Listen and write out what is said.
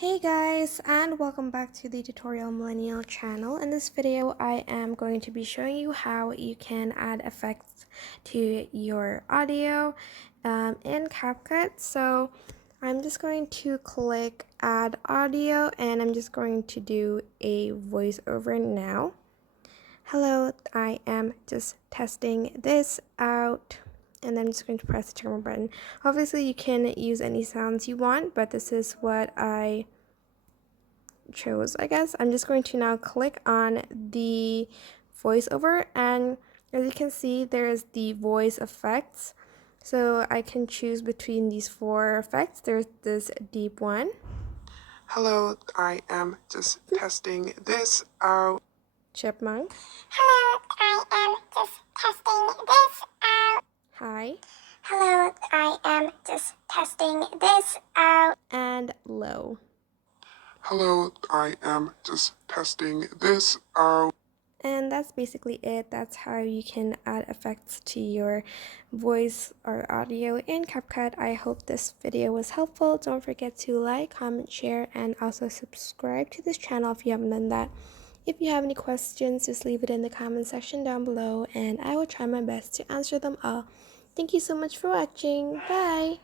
Hey guys, and welcome back to the Tutorial Millennial channel. In this video, I am going to be showing you how you can add effects to your audio in CapCut. So I'm just going to click Add Audio, and I'm just going to do a voiceover now. Hello, I am just testing this out. And then I'm just going to press the camera button. Obviously, you can use any sounds you want, but this is what I chose, I guess. I'm just going to now click on the voiceover, and as you can see, there's the voice effects. So I can choose between these four effects. There's this deep one. Hello, I am just testing this out. Chipmunk. Hello, I am just testing this out. High. Hello, I am just testing this out. And low. Hello, I am just testing this out. And that's basically it. That's how you can add effects to your voice or audio in CapCut. I hope this video was helpful. Don't forget to like, comment, share, and also subscribe to this channel if you haven't done that. If you have any questions, just leave it in the comment section down below, and I will try my best to answer them all. Thank you so much for watching. Bye!